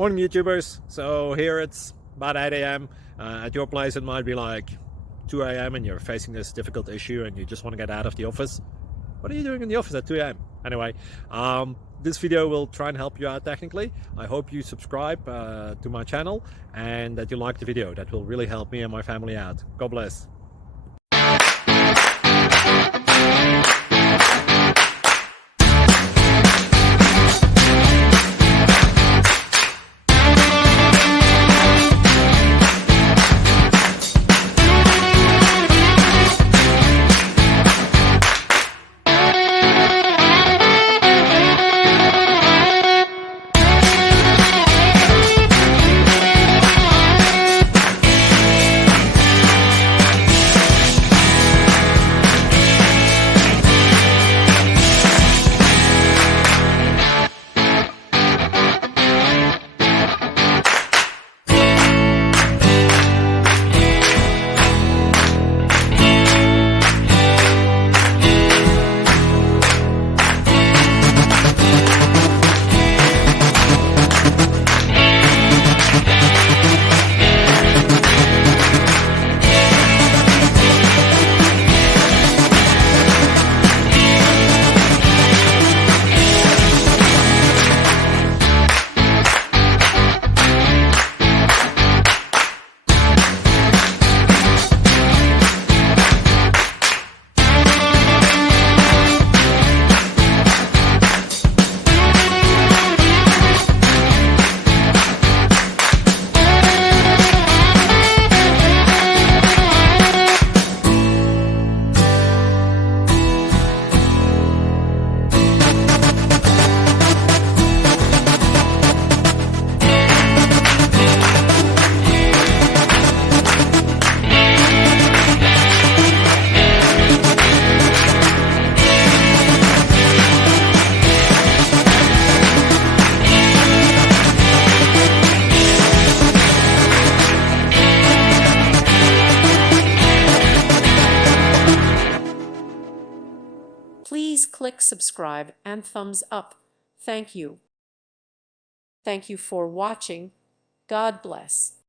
Morning YouTubers. So here it's about 8 a.m. At your place it might be like 2 a.m. and you're facing this difficult issue and you just want to get out of the office. What are you doing in the office at 2 a.m.? Anyway, this video will try and help you out technically. I hope you subscribe to my channel and that you like the video. That will really help me and my family out. God bless. Please click subscribe and thumbs up. Thank you. Thank you for watching. God bless.